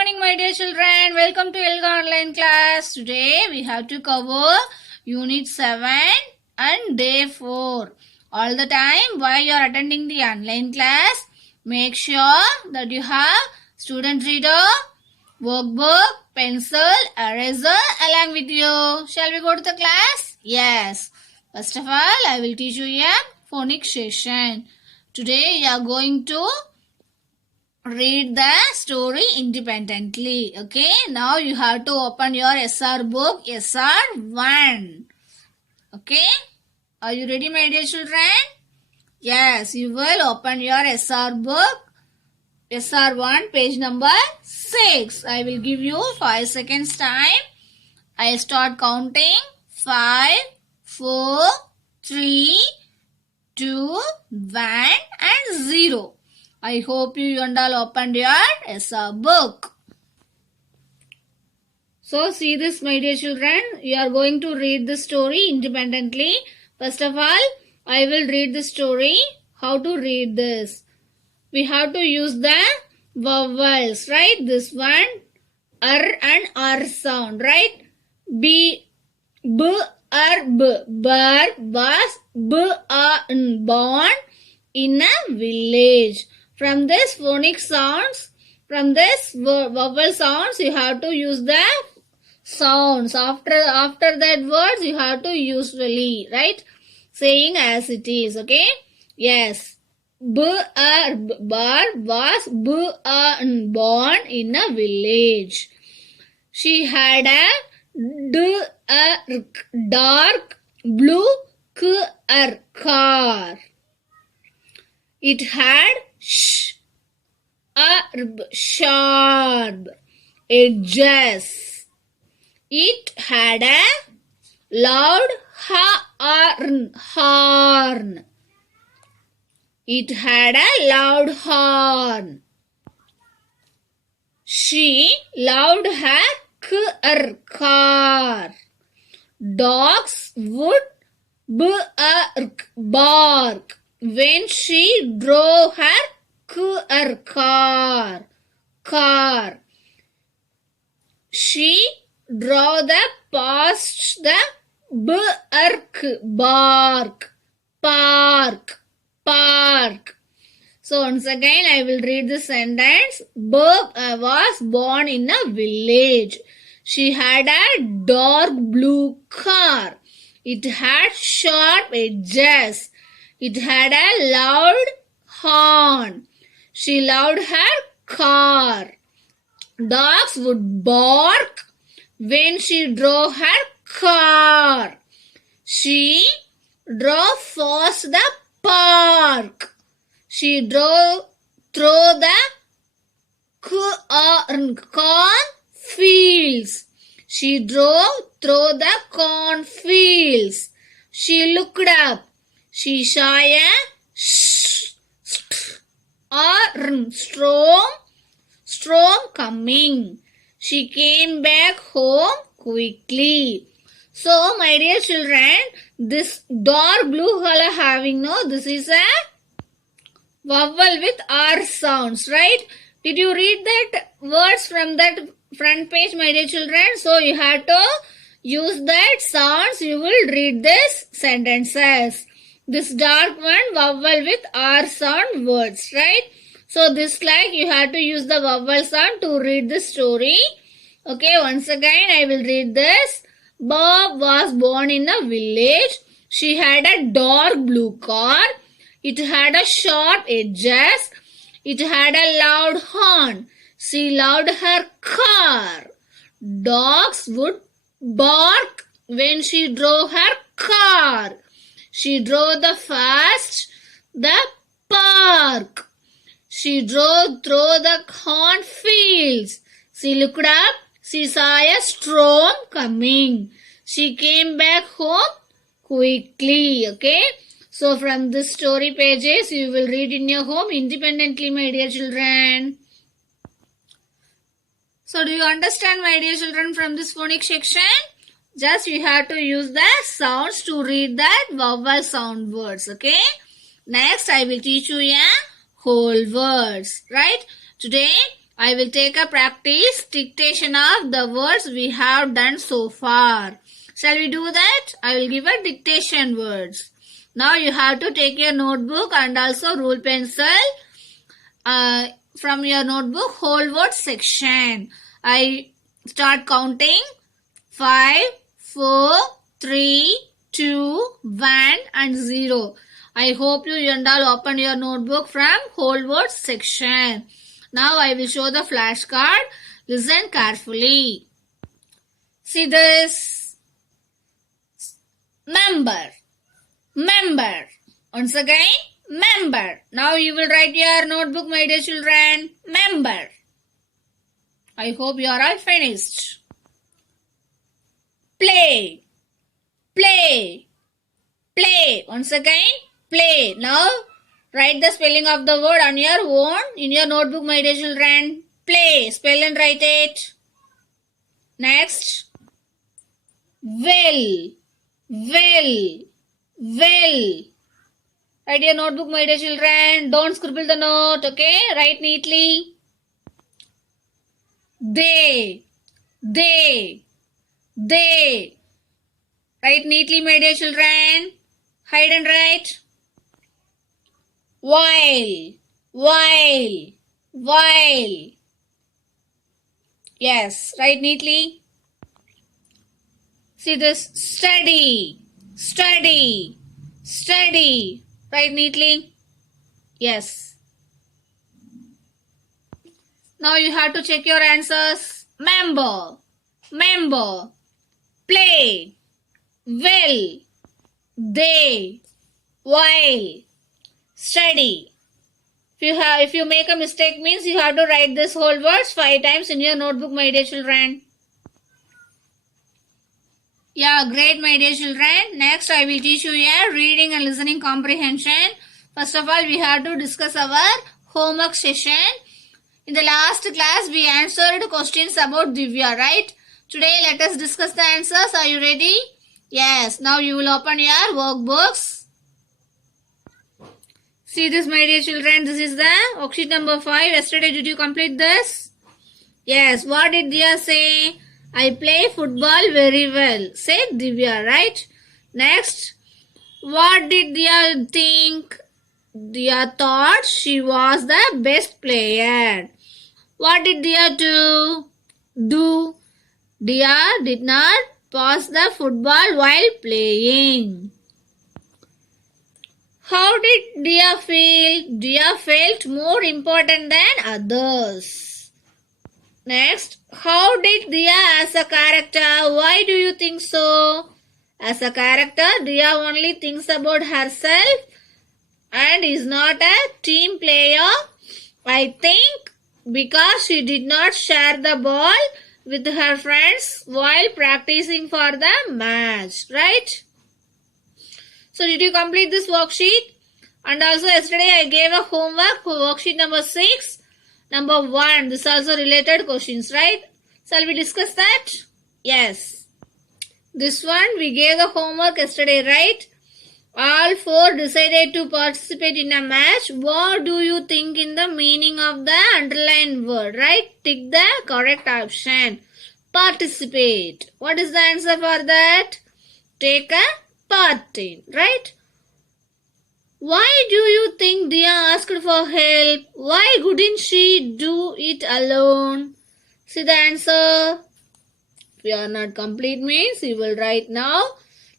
morning, my dear children. Welcome to Elga Online Class. Today we have to cover Unit 7 and Day 4. All the time while you are attending the online class, make sure that you have student reader, workbook, pencil, eraser along with you. Shall we go to the class? Yes. First of all, I will teach you a phonics session. Today we are going to read the story independently. Okay, now you have to open your SR book, SR1. Okay, are you ready, my dear children? Yes, you will open your SR book, SR1, page number 6. I will give you 5 seconds time. I start counting. 5, 4, 3, 2, 1 and 0. I hope you and all opened your SR book. So see this, my dear children. You are going to read the story independently. First of all, I will read the story. How to read this? We have to use the vowels, right? This one, R and R sound, right? B, R, B, bar, bus, B, N, born in a village. From this phonic sounds, from this vowel sounds, you have to use the sounds. After that words, you have to usually, right? Saying as it is, okay? Yes. B-R, bar, was, B-N, born in a village. She had a dark blue car. It had sharp edges. It had a loud horn. It had a loud horn. She loved her car. Dogs would bark when she drove her car. She drove past the park. So once again I will read the sentence. Bob was born in a village. She had a dark blue car. It had sharp edges. It had a loud horn. She loved her car. Dogs would bark when she drove her car. She drove past the park. She drove through the cornfields. She drove through the cornfields. She looked up. She saw a storm coming. She came back home quickly. So, my dear children, this dark blue color having this is a vowel with R sounds, right? Did you read that words from that front page, my dear children? So, you have to use that sounds. You will read this sentences. This dark one, vowel with R sound words, right? So, this like you have to use the vowel sound to read the story. Okay, once again I will read this. Bob was born in a village. She had a dark blue car. It had a sharp edges. It had a loud horn. She loved her car. Dogs would bark when she drove her car. She drove the park. She drove through the cornfields. She looked up. She saw a storm coming. She came back home quickly. Okay. So from this story pages, you will read in your home independently, my dear children. So do you understand, my dear children, from this phonics section? Just you have to use the sounds to read that vowel sound words. Okay. Next, I will teach you a whole words. Right. Today, I will take a practice dictation of the words we have done so far. Shall we do that? I will give a dictation words. Now you have to take your notebook and also rule pencil from your notebook whole word section. I start counting 5, 4, 3, 2, 1 and 0. I hope you and all open your notebook from whole word section. Now I will show the flashcard. Listen carefully. See this. Member. Member. Once again, member. Now you will write your notebook, my dear children. Member. I hope you are all finished. Play. Play. Play. Once again, play. Now write the spelling of the word on your own in your notebook, my dear children. Play. Spell and write it. Next. Will. Will. Will. Write your notebook, my dear children. Don't scribble the note, okay? Write neatly. They. They. They. Write neatly, my dear children. Hide and write. While. While. While. Yes, write neatly. See this. Study. Study. Study. Write neatly. Yes. Now you have to check your answers. Member. Member. Play. Will. They. While. Study. If you make a mistake means you have to write this whole words 5 times in your notebook, my dear children. Yeah, great, my dear children. Next, I will teach you a reading and listening comprehension. First of all, we have to discuss our homework session. In the last class, we answered questions about Divya, right? Today, let us discuss the answers. Are you ready? Yes. Now you will open your workbooks. See this, my dear children. This is the worksheet number 5. Yesterday, did you complete this? Yes. What did Divya say? I play football very well. Said Divya, right? Next. What did Divya think? Divya thought she was the best player. What did Divya do? Divya did not pass the football while playing. How did Divya feel? Divya felt more important than others. Next, how did Divya as a character? Why do you think so? As a character, Divya only thinks about herself and is not a team player. I think because she did not share the ball with her friends while practicing for the match, right? So did you complete this worksheet? And also yesterday I gave a homework for worksheet number 6. Number 1. This also related questions, right? Shall we discuss that? Yes. This one we gave the homework yesterday, right? All 4 decided to participate in a match. What do you think in the meaning of the underlined word, right? Tick the correct option. Participate. What is the answer for that? Take a part in, right? Why do you think Divya asked for help? Why couldn't she do it alone? See the answer. If you are not complete means you will write now.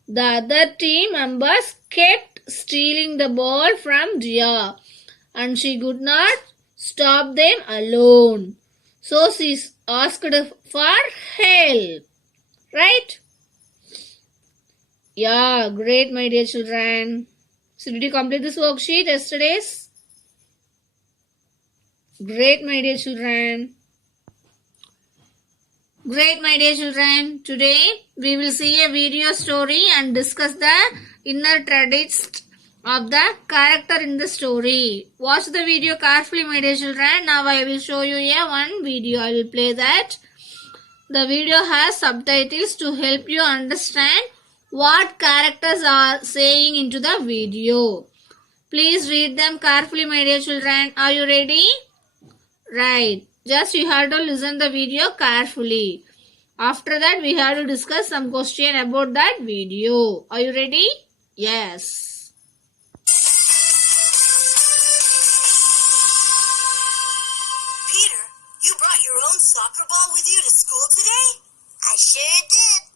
The other team members kept stealing the ball from Divya and she could not stop them alone. So she asked for help. Right? Yeah, great, my dear children. So did you complete this worksheet yesterday's? Great, my dear children. Great, my dear children. Today we will see a video story and discuss the inner traits of the character in the story. Watch the video carefully, my dear children. Now I will show you one video. I will play that. The video has subtitles to help you understand what characters are saying into the video. Please read them carefully, my dear children. Are you ready? Right. Just you have to listen the video carefully. After that, we have to discuss some question about that video. Are you ready? Yes. Peter, you brought your own soccer ball with you to school today? I sure did.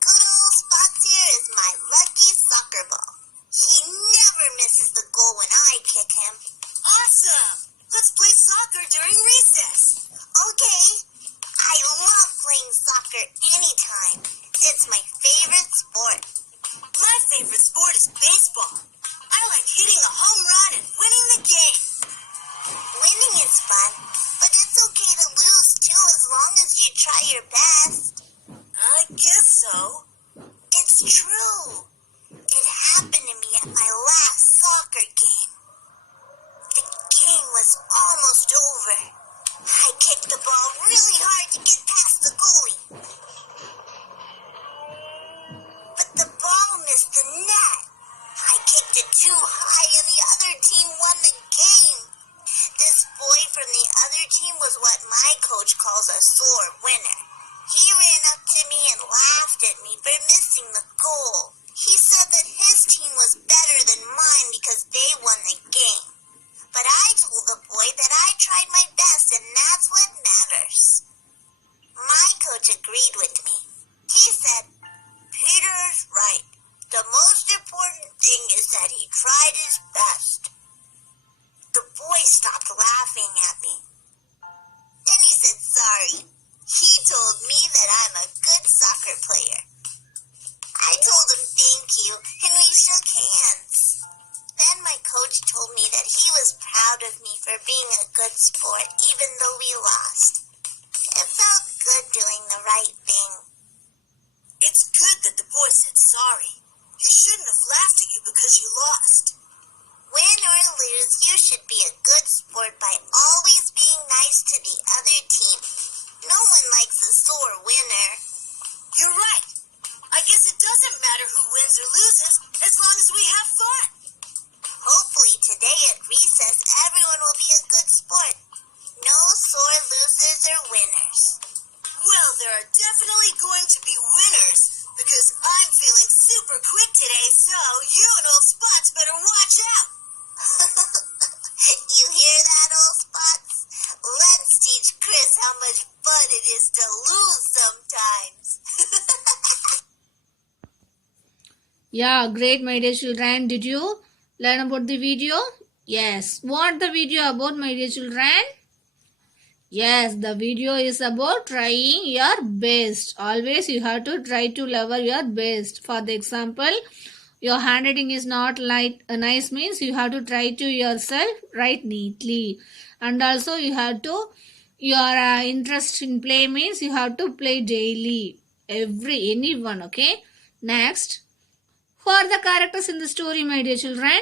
Good old Spots here is my lucky soccer ball. He never misses the goal when I kick him. Awesome! Let's play soccer during recess. Okay. I love playing soccer anytime. It's my favorite sport. My favorite sport is baseball. I like hitting a home run and winning the game. Winning is fun, but it's okay to lose too as long as you try your best. I guess so. It's true. It happened to me at my last soccer game. The game was almost over. I kicked the ball really hard to get past the goalie. But the ball missed the net. I kicked it too high and the other team won the game. This boy from the other team was what my coach calls a sore winner. He ran up to me and laughed at me for missing the goal. He said that his team was better than mine because they won the game. But I told the boy that I tried my best and that's what matters. My coach agreed with me. He said, "Peter's right. The most important thing is that he tried his best." The boy stopped laughing at me. Then he said sorry. He told me that I'm a good soccer player. I told him thank you, and we shook hands. Then my coach told me that he was proud of me for being a good sport, even though we lost. It felt good doing the right thing. It's good that the boy said sorry. He shouldn't have laughed at you because you lost. Win or lose, you should be a good sport by always being nice to the other team. No one likes a sore winner. You're right. I guess it doesn't matter who wins or loses as long as we have fun. Hopefully today at recess, everyone will be a good sport. No sore losers or winners. Well, there are definitely going to be winners because I'm feeling super quick today, so you and old Spots better watch out. You hear that, old Spots? Let's teach Chris how much fun it is to lose sometimes. Yeah, great, my dear children. Did you learn about the video? Yes. What the video about, my dear children? Yes, the video is about trying your best. Always you have to try to level your best. For the example, your handwriting is not nice means you have to try to yourself write neatly. And also you have to, your interest in play means you have to play daily. Anyone, okay? Next, who are the characters in the story, my dear children?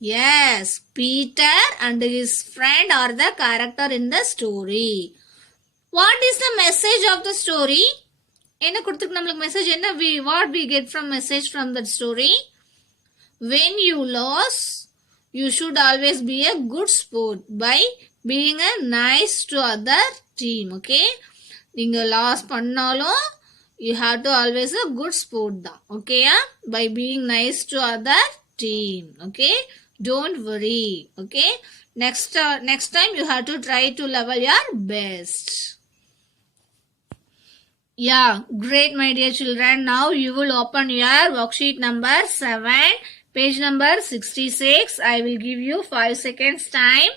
Yes, Peter and his friend are the character in the story. What is the message of the story? என்ன கொடுத்துருக்கு நம்மளுக்கு message என்ன? What we get from message from that story? When you lose, you should always be a good sport by being a nice to other team. Okay? நீங்க loss பண்ணாலும் you have to always a good sport தான். Okay? By being nice to other team. Okay? Don't worry. Okay? Next time you have to try to level your best. Yeah, great, my dear children. Now you will open your worksheet number 7, page number 66. I will give you 5 seconds time.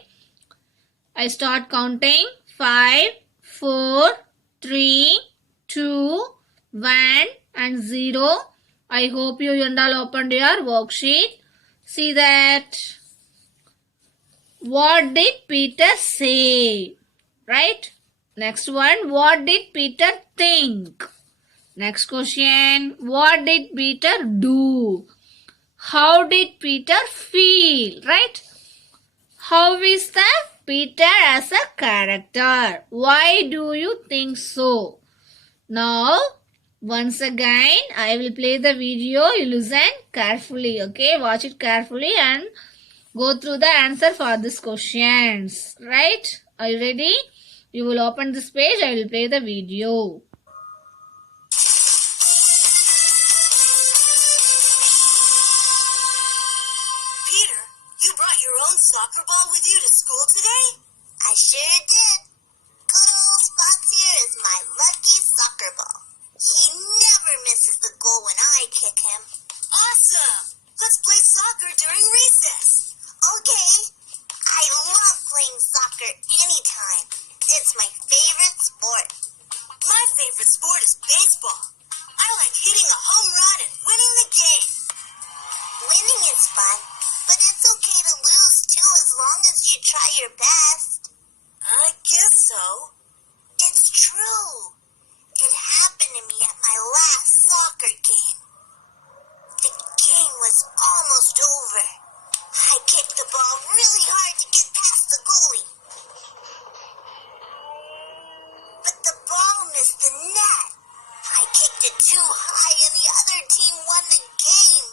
I start counting. 5, 4, 3, 2, 1 and 0. I hope you and all opened your worksheet. See that. What did Peter say? Right? Next one. What did Peter think? Next question. What did Peter do? How did Peter feel? Right? How is the Peter as a character? Why do you think so? Now, once again, I will play the video. You listen carefully, okay? Watch it carefully and go through the answer for these questions. Right? Are you ready? You will open this page. I will play the video. Peter, you brought your own soccer ball with you to school today? I sure did. Good old Spots here is my lucky soccer ball. He never misses the goal when I kick him. Awesome! Let's play soccer during recess. Okay. I love playing soccer anytime. It's my favorite sport. My favorite sport is baseball. I like hitting a home run and winning the game. Winning is fun, but it's okay to lose too as long as you try your best. I guess so. It's true. It happened to me at my last soccer game. The game was almost over. I kicked the ball really hard to get past the goalie. But the ball missed the net. I kicked it too high and the other team won the game.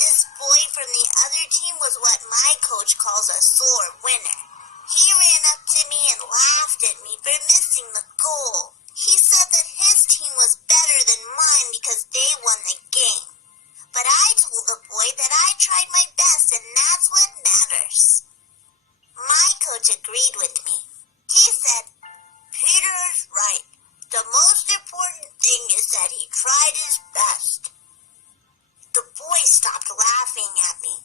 This boy from the other team was what my coach calls a sore winner. He ran up to me and laughed at me for missing the goal. He said that his team was better than mine because they won the game. But I told the boy that I tried my best and that's what matters. My coach agreed with me. He said, "Peter's right. The most important thing is that he tried his best." The boy stopped laughing at me.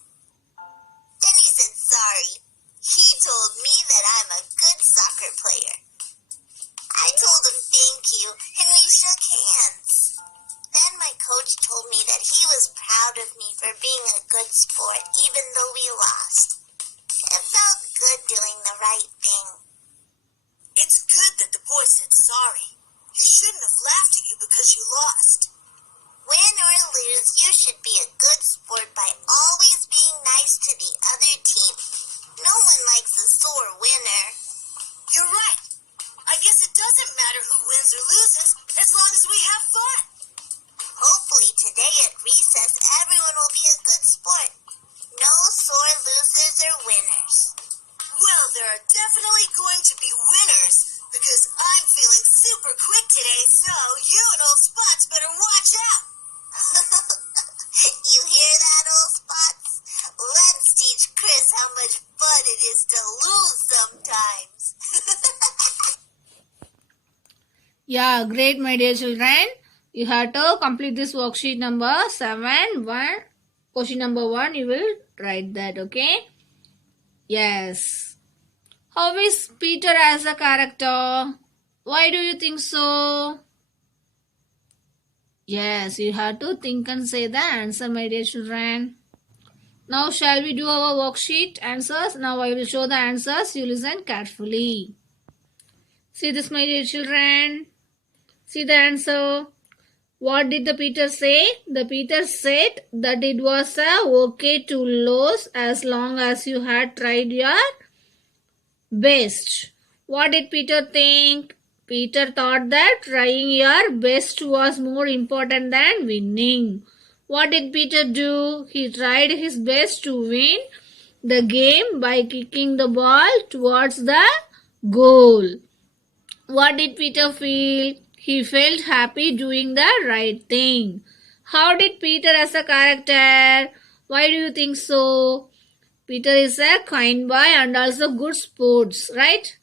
Then he said sorry. He told me that I'm a good soccer player. I told him thank you, and we shook hands. Then my coach told me that he was proud of me for being a good sport, even though we lost. It felt good doing the right thing. It's good that the boy said sorry. He shouldn't have laughed at you because you lost. Win or lose, you should be a good sport by always being nice to the other team. No one likes a sore winner. You're right. I guess it doesn't matter who wins or loses as long as we have fun. Hopefully today at recess, everyone will be a good sport. No sore losers or winners. Well, there are definitely going to be winners because I'm feeling super quick today, so you and old Spots better watch out. You hear that, old Spots? Let's teach Chris how much fun it is to lose sometimes. Yeah, great, my dear children. You have to complete this worksheet number 7. Question number 1, you will write that, okay? Yes. How is Peter as a character? Why do you think so? Yes, you have to think and say the answer, my dear children. Now, shall we do our worksheet answers? Now, I will show the answers. You listen carefully. See this, my dear children. See the answer. What did the Peter say? The Peter said that it was okay to lose as long as you had tried your best. What did Peter think? Peter thought that trying your best was more important than winning. What did Peter do? He tried his best to win the game by kicking the ball towards the goal. What did Peter feel? He felt happy doing the right thing. How did Peter as a character? Why do you think so? Peter is a kind boy and also good sports, right?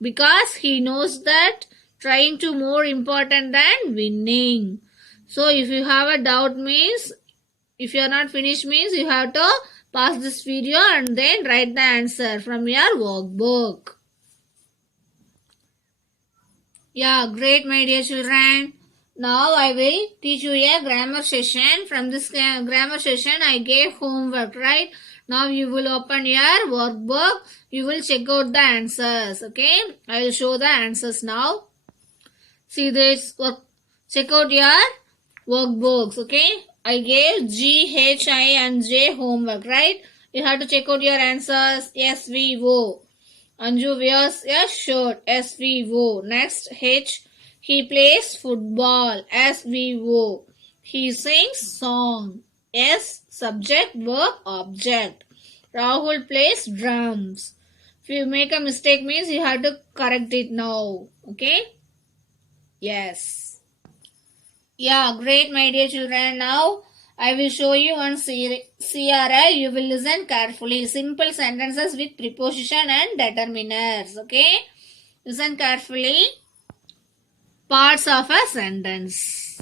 Because he knows that trying to more important than winning. So if you have a doubt means, if you are not finished means, you have to pause this video and then write the answer from your workbook. Yeah, great, my dear children. Now I will teach you a grammar session. From this grammar session, I gave homework, right? Now you will open your workbook. You will check out the answers, okay? I will show the answers now. See this work. Check out your workbooks, okay? I gave G, H, I and J homework, right? You have to check out your answers. SVO. Anju wears a shirt. SVO. Next, H. He plays football. SVO. He sings song. S. Subject, verb, object. Rahul plays drums. If you make a mistake means you have to correct it now. Okay? Yes. Yeah, great, my dear children. Now I will show you one CRI. You will listen carefully. Simple sentences with preposition and determiners. Okay? Listen carefully. Parts of a sentence.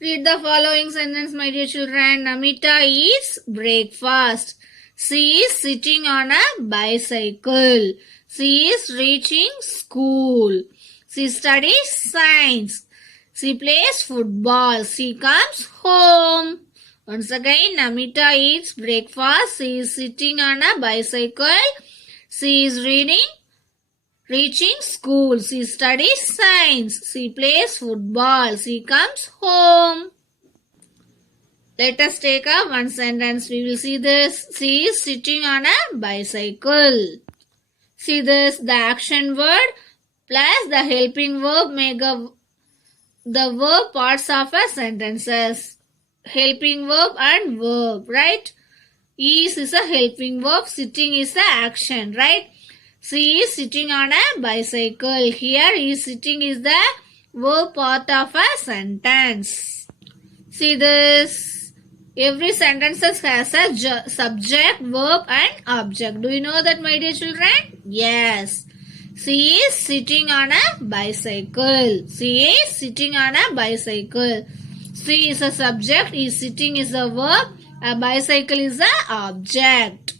Read the following sentence, my dear children. Namita eats breakfast. She is sitting on a bicycle. She is reaching school. She studies science. She plays football. She comes home. Once again, Namita eats breakfast. She is sitting on a bicycle. She is reaching school. She studies science. She plays football. She comes home. Let us take up one sentence. We will see this. She is sitting on a bicycle. See this. The action word plus the helping verb make the verb parts of a sentences. Helping verb and verb, right? Is a helping verb. Sitting is the action, right? She is sitting on a bicycle. Here is sitting is the verb part of a sentence. See this. Every sentence has a subject, verb and object. Do you know that, my dear children? Yes. She is sitting on a bicycle. She is sitting on a bicycle. She is a subject. Is sitting is a verb. A bicycle is a object.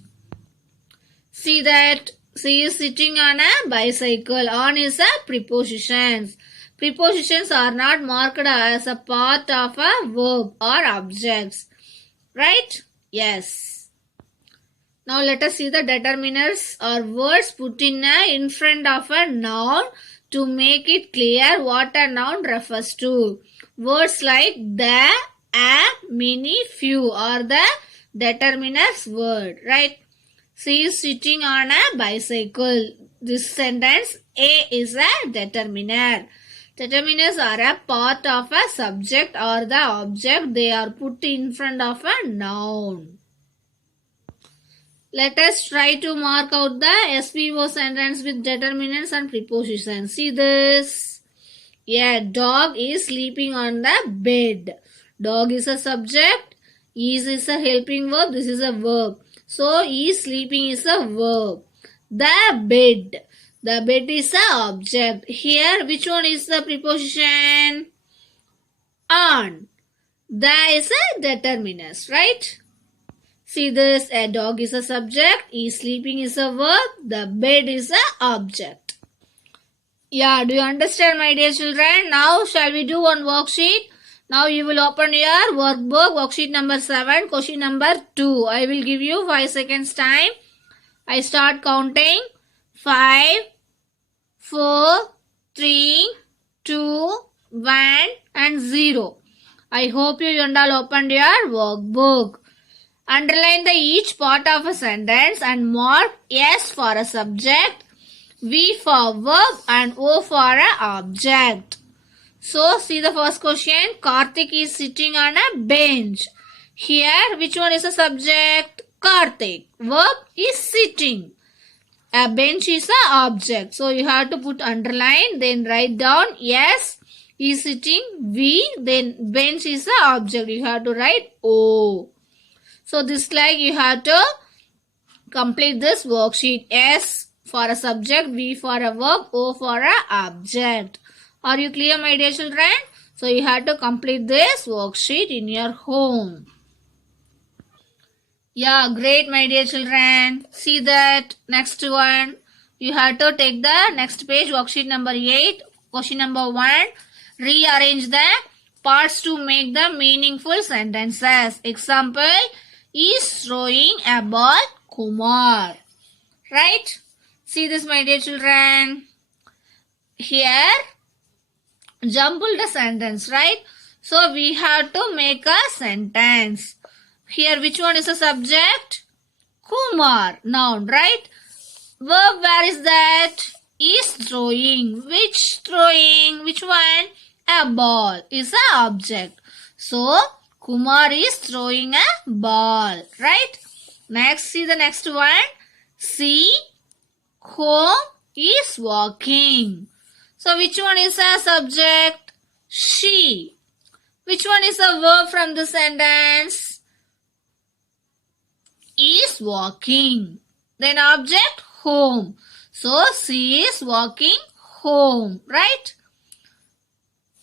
See that. She is sitting on a bicycle. On is a prepositions. Prepositions are not marked as a part of a verb or objects. Right? Yes. Now let us see the determiners or words put in front of a noun to make it clear what a noun refers to. Words like the, a, many, few are the determiners word. Right? She is sitting on a bicycle. This sentence, A is a determiner. Determiners are a part of a subject or the object. They are put in front of a noun. Let us try to mark out the SVO sentence with determinants and prepositions. See this. Yeah, dog is sleeping on the bed. Dog is a subject. Is a helping verb. This is a verb. So, is sleeping is a verb. The bed. The bed is a object. Here, which one is the preposition? On. The is a determinant, right? See this. A dog is a subject. Is sleeping is a verb. The bed is a object. Yeah, do you understand, my dear children? Now, shall we do one worksheet? Now, you will open your workbook, worksheet number 7, question number 2. I will give you 5 seconds time. I start counting. 5, 4, 3, 2, 1 and 0. I hope you and all opened your workbook. Underline the each part of a sentence and mark S for a subject, V for verb and O for a object. So, see the first question. Karthik is sitting on a bench. Here, which one is a subject? Karthik. Verb is sitting. A bench is a object. So, you have to put underline, then write down yes, is sitting, V, then bench is a object. You have to write O. So, this like you have to complete this worksheet. S for a subject, V for a verb, O for a object. Are you clear, my dear children? So, you have to complete this worksheet in your home. Yeah, great, my dear children. See that next one. You have to take the next page, worksheet number 8, question number 1. Rearrange the parts to make the meaningful sentences. Example, is throwing a ball, Kumar. Right? See this, my dear children. Here, jumble the sentence, right? So, we have to make a sentence. Here, which one is a subject? Kumar, noun, right? Verb, where is that? Is throwing. Which throwing? Which one? A ball is a object. So, Kumar is throwing a ball, right? Next, see the next one. See, home is walking. So which one is a subject? She. Which one is a verb from the sentence? Is walking. Then object, home. So she is walking home, right?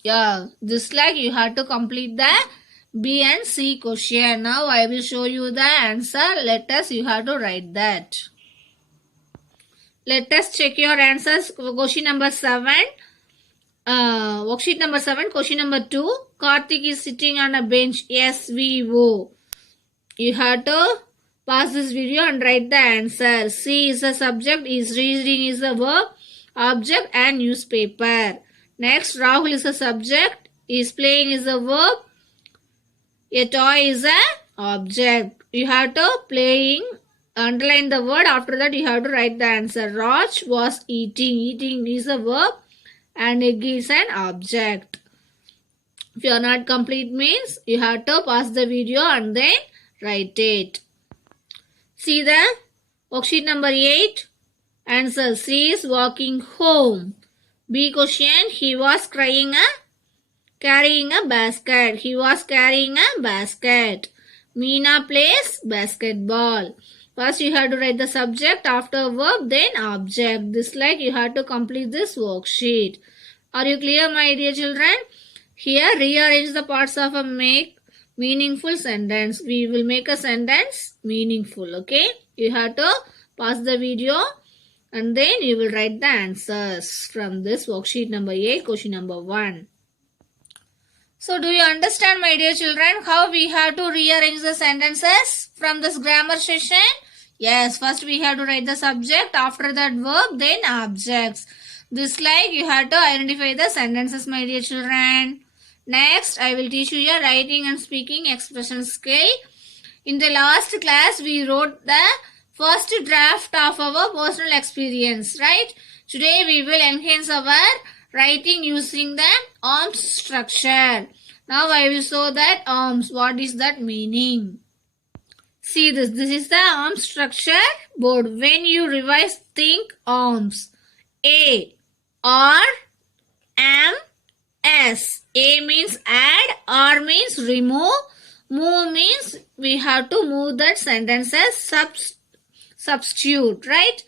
Yeah, just like you have to complete the B and C question. Now I will show you the answer. You have to write that. Let us check your answers. Question number 7. Worksheet number 7. Question number 2. Karthik is sitting on a bench. SVO. You have to pause this video and write the answer. C is a subject. Is reading is a verb. Object and newspaper. Next, Rahul is a subject. Is playing is a verb. A toy is a object. You have to playing. Underline the word. After that, you have to write the answer. Raj was eating. Eating is a verb. And egg is an object. If you are not complete means, you have to pause the video and then write it. See the worksheet number 8. Answer. C is walking home. B question. He was carrying a basket. He was carrying a basket. Meena plays basketball. First you have to write the subject, after verb, then object. This like you have to complete this worksheet. Are you clear, my dear children? Here rearrange the parts of a meaningful sentence. We will make a sentence meaningful. Okay? You have to pause the video and then you will write the answers from this worksheet number 8, question number 1. So do you understand, my dear children, how we have to rearrange the sentences from this grammar session? Yes, first we have to write the subject, after that verb, then objects. This like you have to identify the sentences, my dear children. Next, I will teach you your writing and speaking expression skill. In the last class, we wrote the first draft of our personal experience, right? Today we will enhance our writing using the arms structure. Now I will show that arms. What is that meaning? See this. This is the arms structure board. When you revise, think arms. A, R, M, S. A means add. R means remove. Move means we have to move that sentence as substitute, right?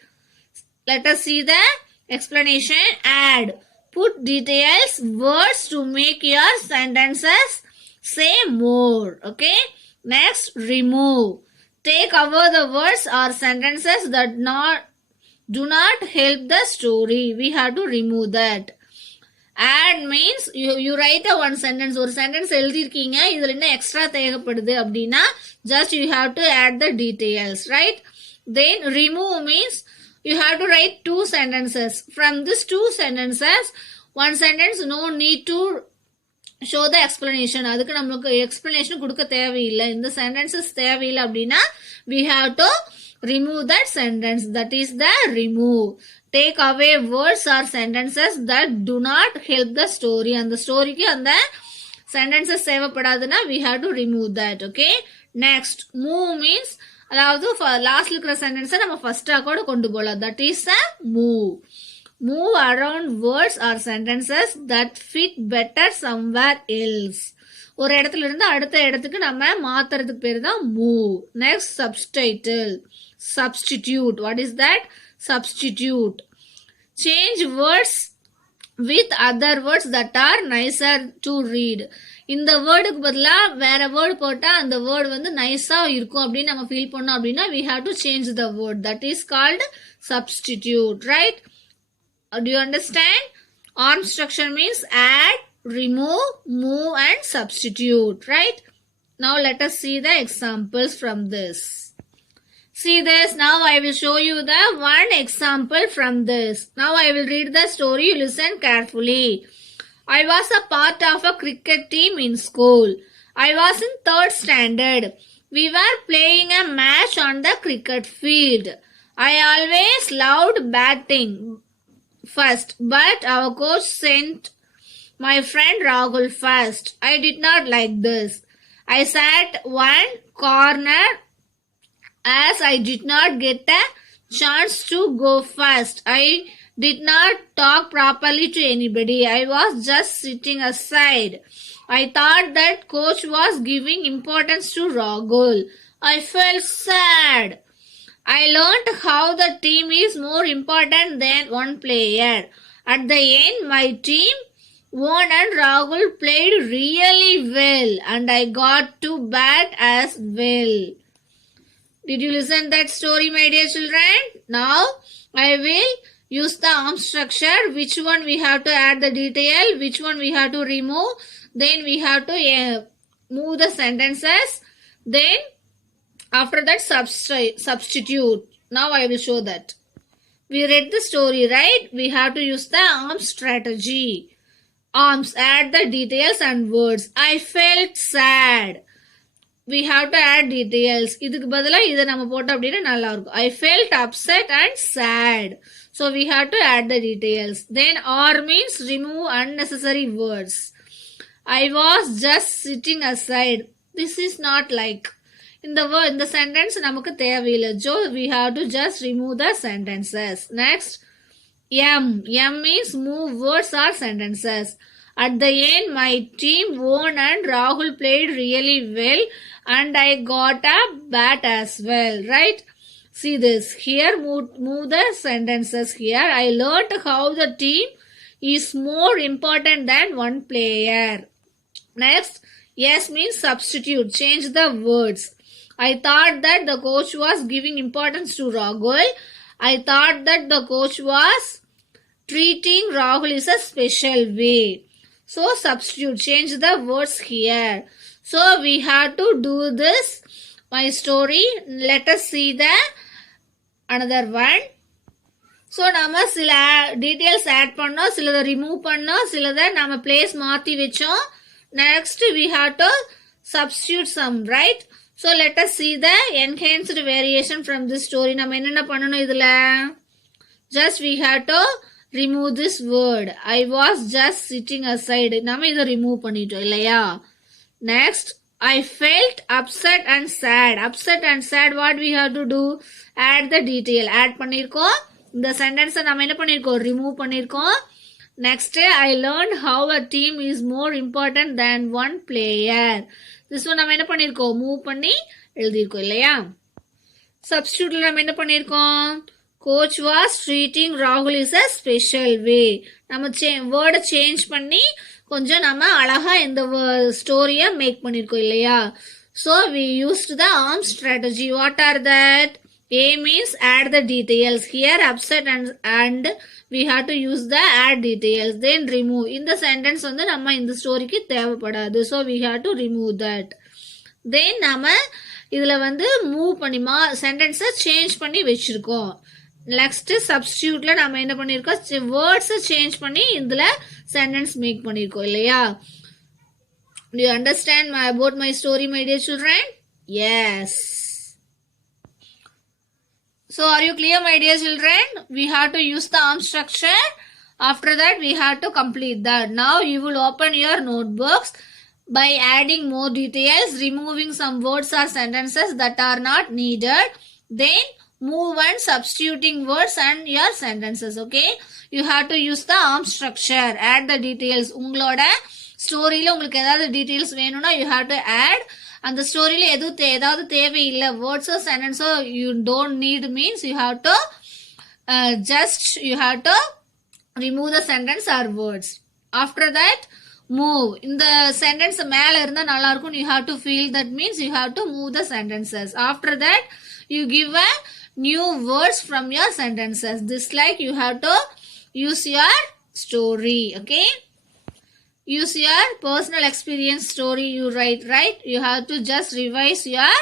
Let us see the explanation. Add. Put details, words to make your sentences say more. Okay. Next, remove. Take away the words or sentences that do not help the story. We have to remove that. Add means you write a one sentence. ஒரு sentence எழுதிருக்கீங்க, இதுல என்ன extra தேவைப்படுது அப்படின்னா just you have to add the details, right? Then remove means you have to write 2 sentences. From these 2 sentences, one sentence no need to show the explanation. அதுக்கு நமக்கு explanation கொடுக்க தேவையில்லை. இந்த sentences தேவையில்லை அப்படின்னா we have to remove that sentence. That is the remove. Take away words or sentences that do not help the story. அந்த ஸ்டோரிக்கு அந்த sentences தேவைப்படாதுன்னா we have to remove that. Okay. Next, move means அதாவது லாஸ்ட்ல இருக்கிற சென்டென்ஸை நம்ம ஃபர்ஸ்டா கூட கொண்டு போகலாம். That is a move. Move around words or sentences that fit better somewhere else. ஒரு இடத்துல இருந்து அடுத்த இடத்துக்கு நம்ம மாத்துறதுக்கு பேர் தான் move. Next, subtitle. Substitute. What is that? Substitute. Change words with other words that are nicer to read. இந்த வேர்டுக்கு பதிலா வேற வேர்டு போட்டா அந்த வேர்டு வந்து நைஸா இருக்கும் அப்படின்னு நம்ம ஃபீல் பண்ணோம் அப்படின்னா we have to change the word. That is called substitute, right? Do you understand? Arm structure means add, remove, move and substitute, right? Now let us see the examples from this. See this. Now I will show you the one example from this. Now I will read the story. You listen carefully. I was a part of a cricket team in school. I was in 3rd standard. We were playing a match on the cricket field. I always loved batting first, but our coach sent my friend Rahul first. I did not like this. I sat one corner as I did not get a chance to go first. I did not talk properly to anybody. I was just sitting aside. I thought that coach was giving importance to Rahul. I felt sad. I learned how the team is more important than one player. At the end, my team won and Rahul played really well and I got to bat as well. Did you listen that story, my dear children? Now, I will use the arm structure. Which one we have to add the detail, which one we have to remove. Then we have to move the sentences. Then after that substitute. Now I will show that. We read the story, right? We have to use the arm strategy. Arms, add the details and words. I felt sad. We have to add details. இதுக்கு பதிலா இதை நம்ம போட்டோம் அப்படின்னா நல்லா இருக்கும். I felt upset and sad. So we have to add the details. Then or means remove unnecessary words. I was just sitting aside. This is not like. In the sentence நமக்கு தேவையில்லை. So we have to just remove the sentences. Next, M means move words or sentences. At the end, my team won and Rahul played really well and I got a bat as well, right? See this. Here, move the sentences here. I learned how the team is more important than one player. Next, yes means substitute. Change the words. I thought that the coach was giving importance to Rahul. I thought that the coach was treating Rahul in a special way. So substitute, change the words here. So we have to do this. My story. Let us see the another one. So நாம சில details add பண்ணோம், சிலதை remove பண்ணோம், சிலதை நாம place மாத்தி வெச்சோம். Next we have to substitute some, right? So let us see the enhanced variation from this story. நாம என்னென்ன பண்ணணும் இதுல? Just we have to remove this word. I was just sitting aside. நாம இதை remove பண்ணிட்டோம் இல்லையா? Next, I felt upset and sad. Upset and sad, what we have to do? Add the detail. Add பண்ணிருக்கோம். இந்த sentence நாம என்ன பண்ணிருக்கோம்? Remove பண்ணிருக்கோம். Next, I learned how a team is more important than one player. This one நாம என்ன பண்ணிருக்கோம்? Move பண்ணி எழுதிருக்கோம் இல்லையா? Substitute நாம என்ன பண்ணிருக்கோம்? Coach was treating Rahul is a special way. நம்ம word change பண்ணி கொஞ்சம் நம்ம அழகா இந்த ஸ்டோரியை மேக் பண்ணிருக்கோம் இல்லையா? So we used the arm strategy. What are that? A means add the details. Here upset and we have to use the add details. Then remove. இந்த sentence வந்து நம்ம இந்த ஸ்டோரிக்கு தேவைப்படாது. So we have to remove that. Then நம்ம இதுல வந்து move பண்ணி sentence change பண்ணி வச்சிருக்கோம். Next substituteல நாம என்ன பண்ணிருக்கோம்? words change பண்ணி இதுல sentence make பண்ணிருக்கோம் இல்லையா? Do you understand about my story, my dear children? Yes. So are you clear, my dear children? We have to use the arm structure. After that we have to complete that. Now you will open your notebooks by adding more details, removing some words or sentences that are not needed. Then move and substituting words and your sentences. Okay, you have to use the arm structure. Add the details. உங்களோட ஸ்டோரியில உங்களுக்கு ஏதாவது details வேணும்னா you have to add. அந்த ஸ்டோரியில ஏதாவது தேவையில்லை வேர்ட்ஸோ சென்டென்ஸோ you don't need means you have to you have to remove the sentence or words. After that move. இந்த sentence மேல இருந்தா நல்லா இருக்கும். You have to feel that means you have to move the sentences. After that you give a new words from your sentences. This like you have to use your story. Okay, use your personal experience story you write, right? You have to just revise your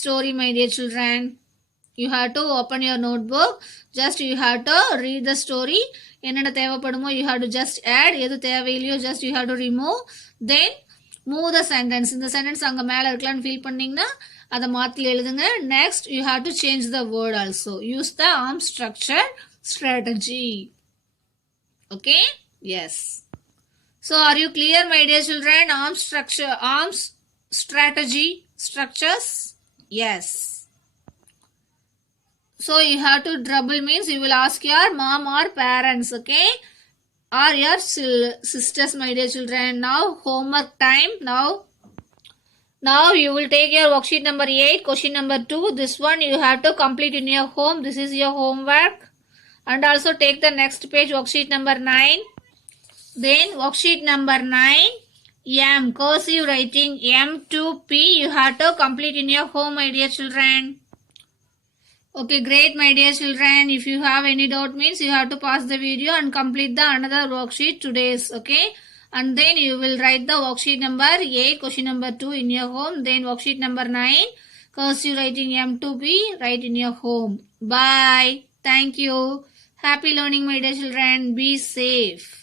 story, my dear children. You have to open your notebook. Just you have to read the story. என்னென்ன தேவைப்படுமோ you have to just add. எது தேவையில்லையோ just you have to remove. Then move the sentence. இந்த sentence அங்க மேல இருக்கலாம்னு feel பண்ணீங்கன்னா அதை மாத்தி எழுதுங்க. Next you have to change the word also. Use the arm structure strategy. Okay? Yes. So are you clear, my dear children? Arms strategy structures? Yes. So you have to double means you will ask your mom or parents, okay? Or your sisters, my dear children. Now homework time. Now you will take your worksheet number 8, question number 2. This one you have to complete in your home. This is your homework. And also take the next page, worksheet number 9. Then worksheet number 9, M, cursive writing M to P. You have to complete in your home, my dear children. Okay, great, my dear children. If you have any doubt means you have to pause the video and complete the another worksheet today's, okay? And then you will write the worksheet number 8, question number 2 in your home. Then worksheet number 9, cursive writing M to B, write in your home. Bye. Thank you. Happy learning, my dear children. Be safe.